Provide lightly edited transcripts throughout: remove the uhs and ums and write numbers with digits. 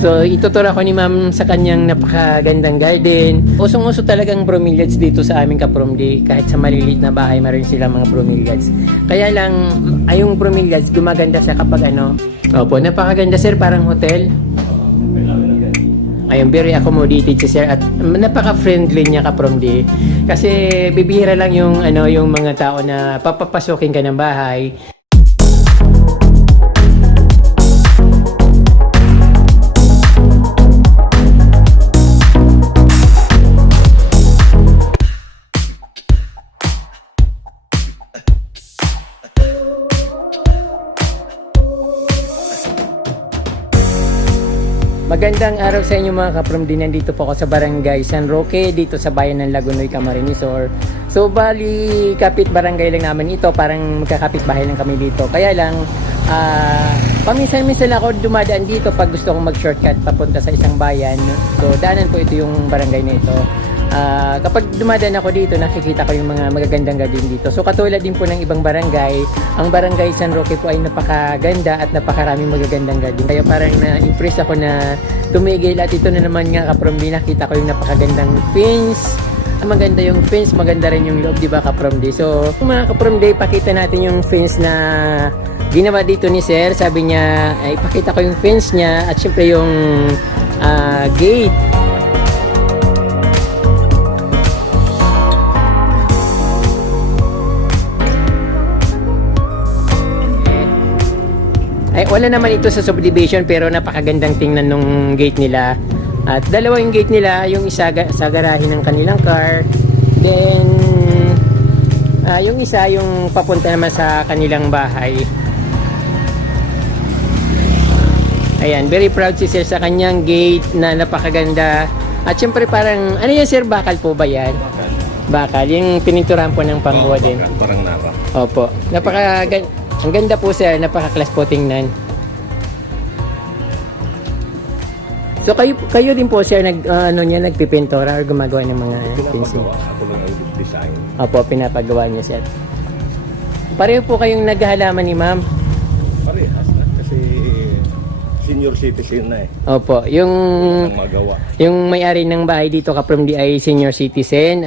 So, ituturo ko ni ma'am sa kanyang napakagandang garden. Usong-uso talagang bromeliads dito sa aming kapromdi. Kahit sa maliliit na bahay, meron sila mga bromeliads. Kaya lang, yung bromeliads, gumaganda siya kapag ano. Opo, napakaganda sir, parang hotel. Ayun, very accommodated si sir at napaka-friendly niya kapromdi. Kasi bibihira lang yung, yung mga tao na papapasukin ka ng bahay. Magandang araw sa inyo mga kapromdi. Nandito po ako sa Barangay San Roque, dito sa bayan ng Lagunoy, Camarines Sur. So bali, kapit barangay lang naman ito, parang magkakapit bahay lang kami dito. Kaya lang, paminsan-minsan ako dumadaan dito pag gusto kong mag-shortcut papunta sa isang bayan. So daanan po ito yung barangay na ito. Kapag dumadaan ako dito, nakikita ko yung mga magagandang garden dito. So katulad din po ng ibang barangay, ang Barangay San Roque po ay napakaganda at napakaraming magagandang garden. Kaya parang na-impress ako na tumigil at ito na naman nga kapromdi, nakita ko yung napakagandang fence. Maganda yung fence, maganda rin yung loob, di ba kapromdi? So mga kapromdi, pakita natin yung fence na ginawa dito ni Sir. Sabi niya, ay pakita ko yung fence niya at syempre yung gate. Ay, wala naman ito sa subdivision pero napakagandang tingnan nung gate nila. At dalawa yung gate nila, yung isa sa garahe ng kanilang car. Then, yung isa yung papunta naman sa kanilang bahay. Ayan, very proud si Sir sa kanyang gate na napakaganda. At syempre parang, ano yan Sir, bakal po ba yan? Bakal, yung pininturahan po ng pangbuwa din. Parang nara. Opo, ang ganda po Sir, napaka-class po tingnan. So kayo din po Sir nagpipintura or gumagawa ng mga fencing? Ako lang ang design. Opo, pinapagawa niyo Sir. Pareho po kayong naghahalaman ni Ma'am? Parehas na kasi senior citizen na eh. Opo, yung Magawa. yung may-ari ng bahay dito kapromdi ay senior citizen.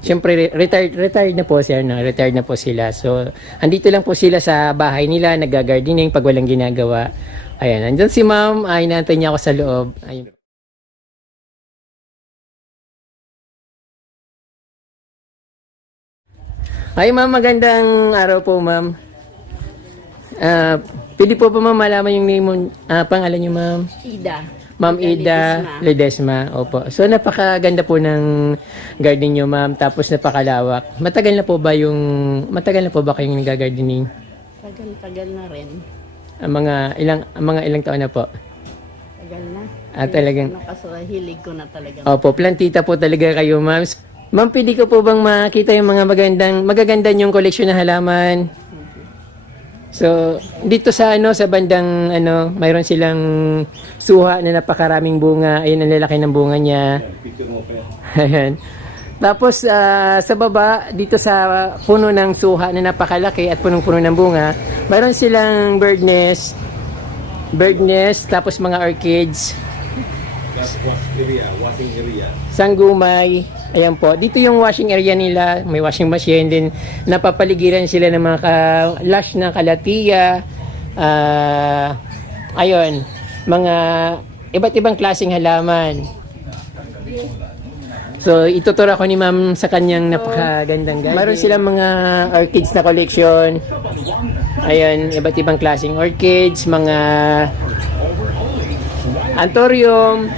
Siyempre, retired na po sir, no? Retired na po sila. So, andito lang po sila sa bahay nila, nag-gardening pag walang ginagawa. Ayan, andyan si ma'am, ay naantay niya ako sa loob. Ayun. Ay ma'am, magandang araw po ma'am. Pwede po ba ma'am malaman yung name mo, pangalan niyo ma'am? Ida. Ma'am Ida Ledesma. Opo. So napakaganda po ng garden niyo, ma'am. Tapos napakalawak. Matagal na po ba kayong nag-gardening? Tagal na rin. Mga ilang taon na po? Tagal na. Talagang Kaso hilig ko na talaga. Opo, plantita po talaga kayo, ma'am. Ma'am, pwede ko po bang makita yung mga magaganda yung koleksyon na halaman? So, dito sa sa bandang mayroon silang suha na napakaraming bunga. Ayun ang lalaki ng bunga niya. Ayan. Tapos sa baba, dito sa puno ng suha na napakalaki at punong-puno ng bunga, mayroon silang bird nest, tapos mga orchids, washing area. sanggumay. Ayan po. Dito yung washing area nila. May washing machine din. Napapaligiran sila ng mga lush na kalatia. Ayun. Mga iba't ibang klaseng halaman. So, ituturo ko ni ma'am sa kanyang napakagandang garden. Mayroon silang mga orchids na collection. Ayun. Iba't ibang klaseng orchids. Mga anthurium,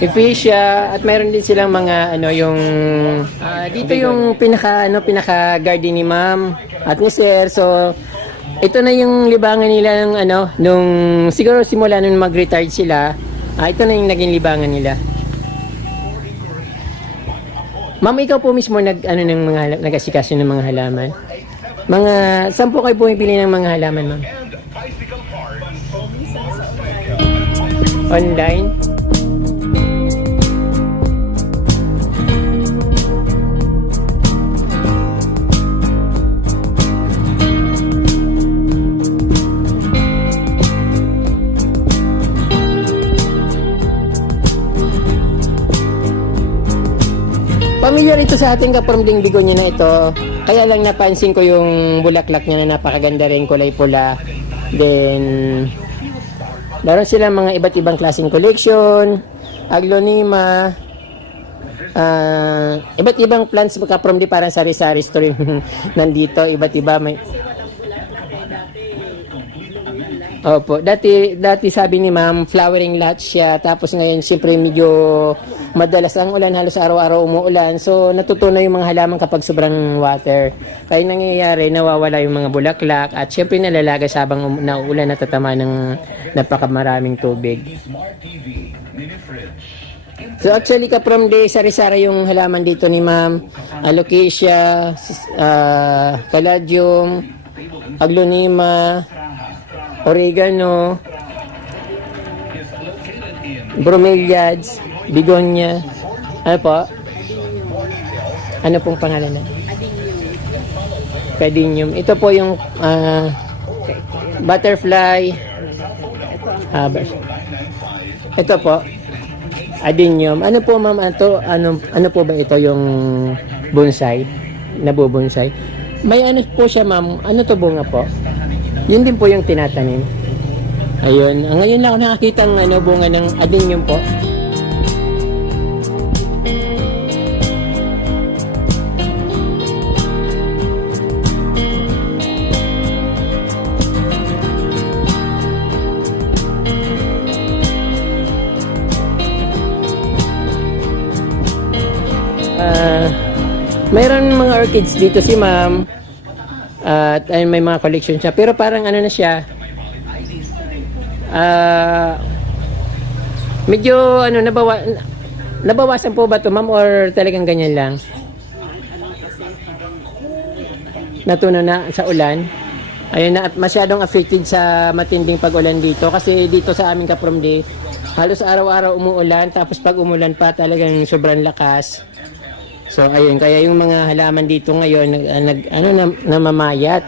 Ephesia, at mayroon din silang mga dito yung pinaka garden ni ma'am at ni sir. So ito na yung libangan nila nung siguro simula nung mag-retire sila. Ito na yung naging libangan nila. Ma'am, ikaw po mismo nag-asikaso ng mga halaman. Saan po kayo bumibili ng mga halaman, ma'am? Online? Familiar ito sa ating kapromding bigonya na ito. Kaya lang napansin ko yung bulaklak niya na napakaganda rin, kulay pula. Then, meron silang mga iba't ibang klaseng collection, aglonema, iba't ibang plants kapromdi, parang sari-sari store yung nandito, iba't iba. May Opo, dati sabi ni ma'am, flowering lot siya, tapos ngayon siyempre medyo madalas ang ulan, halos araw-araw umuulan, so natutunaw yung mga halaman kapag sobrang water. Kaya nangyayari, nawawala yung mga bulaklak, at siyempre nalalagas habang nauulan, natatama ng napakamaraming tubig. So actually from the sari-sari yung halaman dito ni ma'am, alocasia, caladium, aglonema, oregano, bromeliads, bigonia. Ano po? Ano pong pangalan na? Cadenium. Ito po yung butterfly. Ito po, adenium. Ano po ma'am? Ano po ba ito yung bonsai? Nabubonsai? May ano po siya ma'am? Ano to bunga po? Yun din po yung tinatanim. Ayun. Ngayon lang ako nakakita ng bunga ng adenium po. Mayroon mga orchids dito si ma'am. At may mga collection siya, pero parang ano na siya, medyo nabawasan po ba to ma'am, or talagang ganyan lang? Natuno na sa ulan. Ayun na, at masyadong affected sa matinding pag-ulan dito, kasi dito sa aming kapromdi halos araw-araw umuulan, tapos pag umulan pa talagang sobrang lakas. So ayun, kaya yung mga halaman dito ngayon namamayat.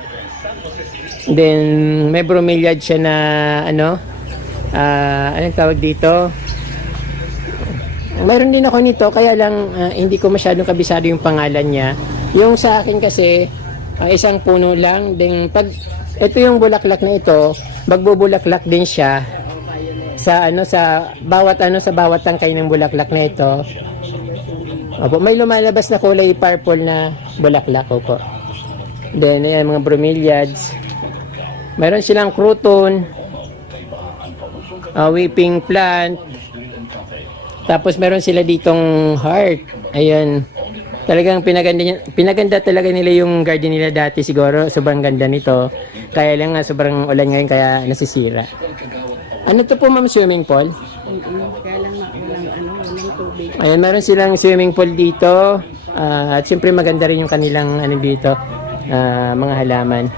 Then may bromeliad siya na anong tawag dito? Mayroon din ako nito, kaya lang hindi ko masyadong kabisado yung pangalan niya. Yung sa akin kasi isang puno lang, then pag ito yung bulaklak na ito, magbubulaklak din siya sa sa bawat tangkay ng bulaklak na ito. Opo, may lumalabas na kulay purple na bulaklak po. Then, ayan, mga bromeliads. Mayroon silang crouton, weeping plant. Tapos, meron sila ditong heart. Ayan. Talagang pinaganda talaga nila yung garden nila dati siguro. Sobrang ganda nito. Kaya lang nga, sobrang ulan ngayon, kaya nasisira. Ano to po, ma'am, swimming pool? Kaya lang walang tubig. Ayan, meron silang swimming pool dito. At siyempre maganda rin yung kanilang dito, mga halaman.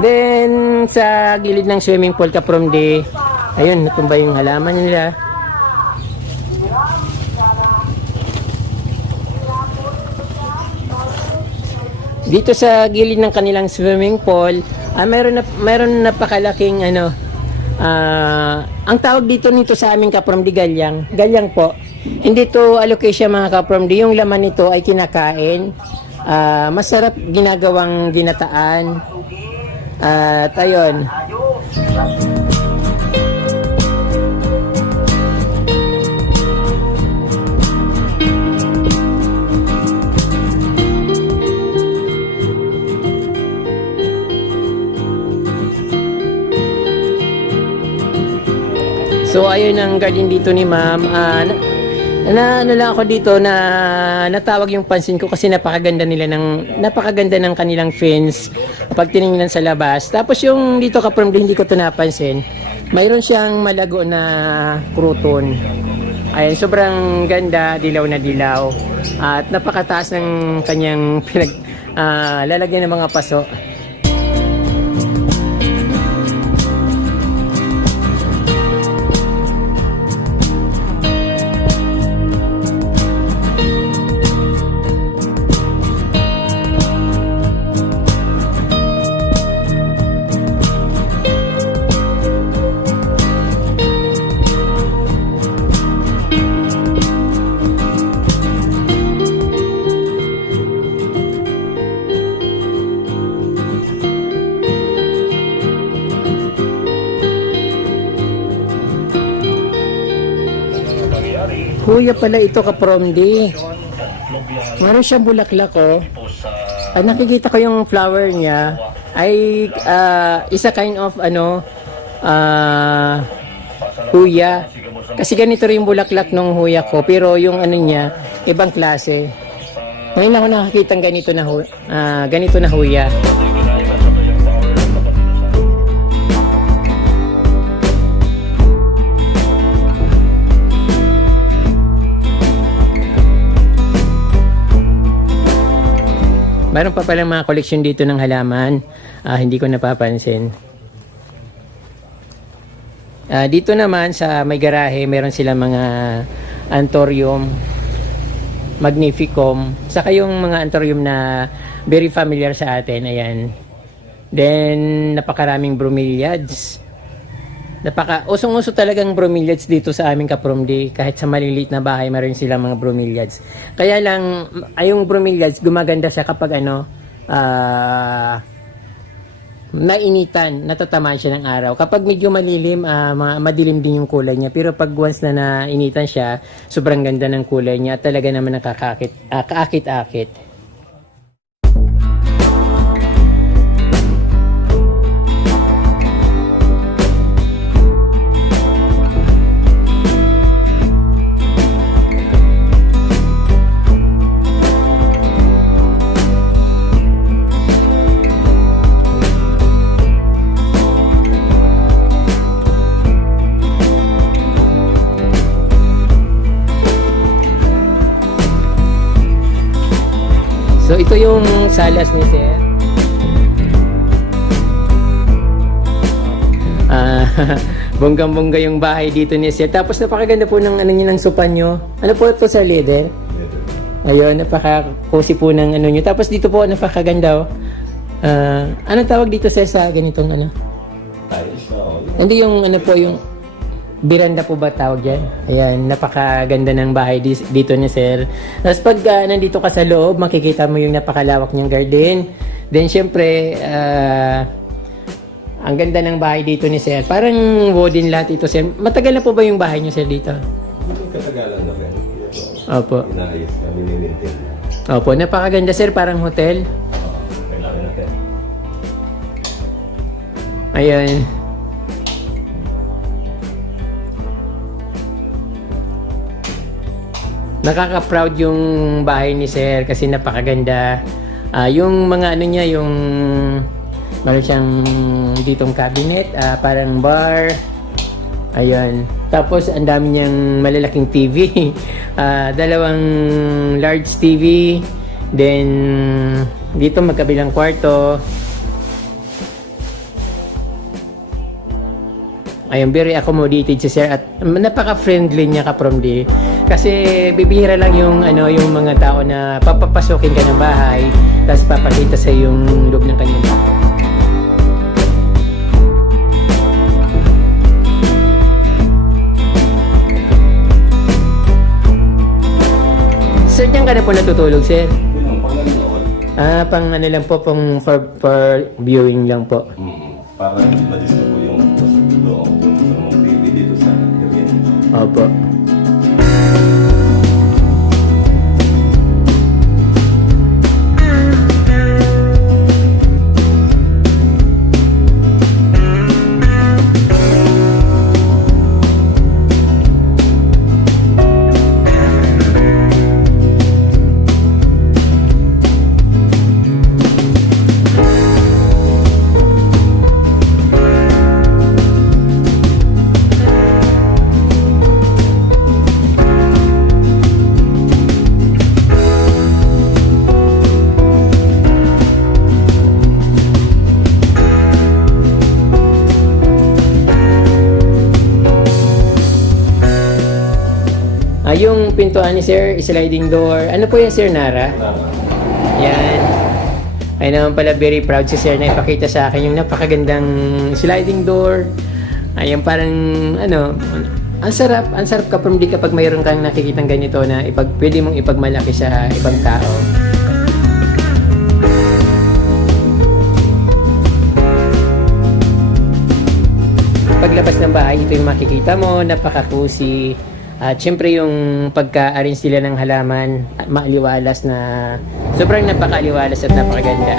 Then, sa gilid ng swimming pool kapromdi, ayun, natumba yung halaman nila. Dito sa gilid ng kanilang swimming pool, meron napakalaking ang tawag dito nito sa aming kapromdi galyang. Galyang po. Hindi to alocasia mga kapromdi. Yung laman nito ay kinakain. Masarap ginagawang ginataan. At ayun. So ayun ang garden dito ni ma'am. Ano lang ako dito na natawag yung pansin ko kasi napakaganda ng kanilang fence pag tiningnan sa labas. Tapos yung dito kapromdi, hindi ko ito napansin. Mayroon siyang malago na crouton. Ayun, sobrang ganda, dilaw na dilaw. At napakataas ng kanyang lalagyan ng mga paso. Huya pala ito ka-promdi. Meron siyang bulaklak oh. Nakikita ko yung flower niya ay isa kind of huya. Kasi ganito rin yung bulaklak ng huya ko pero yung ano niya ibang klase. Ngayon ako nakakita ng ganito na huya. Meron pa palang mga koleksyon dito ng halaman. Hindi ko napapansin. Dito naman sa may garahe, meron sila mga anthurium, magnificum. Saka yung mga anthurium na very familiar sa atin. Ayan. Then, napakaraming bromeliads. Usong-uso talagang bromeliads dito sa aming kapromdi. Kahit sa maliliit na bahay, meron silang mga bromeliads. Kaya lang, yung bromeliads, gumaganda siya kapag nainitan, natatamaan siya ng araw. Kapag medyo malilim, madilim din yung kulay niya. Pero pag once na nainitan siya, sobrang ganda ng kulay niya. At talaga naman kaakit-akit. So ito yung salas ni Sir. Bonggang-bongga yung bahay dito ni Sir. Tapos napakaganda po ng ng sopa nyo. Ano po ito sa leather? Ayun, napaka-cozy po ng nyo. Tapos dito po napakaganda oh. Anong tawag dito Sir sa ganitong Hindi yung yung Biranda po ba tawag dyan? Ayan, napakaganda ng bahay dito ni Sir. Tapos pag nandito ka sa loob, makikita mo yung napakalawak niyang garden. Then syempre, ang ganda ng bahay dito ni Sir. Parang wooden lot ito Sir. Matagal na po ba yung bahay niyo Sir dito? Hindi katagalan na rin. Opo. Inaayos na, nininintin na. Opo, napakaganda Sir, parang hotel. Kailangan natin. Ayan. Nakaka-proud yung bahay ni Sir kasi napakaganda. Yung mga niya, yung meron siyang ditong cabinet, parang bar. Ayan. Tapos ang dami niyang malalaking TV. Dalawang large TV. Then dito magkabilang kwarto. Ayun, very accommodated si Sir at napaka-friendly niya ka-promdi. Kasi bibihira lang yung yung mga tao na papapasokin ka ng bahay tapos papakita sa yung loob ng kanyang bahay. Sir, diyan ka na po natutulog, Sir? Pang lang po, for viewing lang po. Para ma-disturbo yung loob ng TV dito sa gabi. Opo. Yung pintuan ni Sir, sliding door. Ano po yan, Sir Nara? Yan. Ay naman pala, very proud si Sir na ipakita sa akin yung napakagandang sliding door. Ayan, parang, ang sarap kapag mayroon kang nakikitang ganito na pwede mong ipagmalaki sa ibang tao. Paglabas ng bahay, ito yung makikita mo, napaka-cozy. At syempre yung pagka-arrange nila ng halaman, maaliwalas na sobrang napakaaliwalas at napakaganda.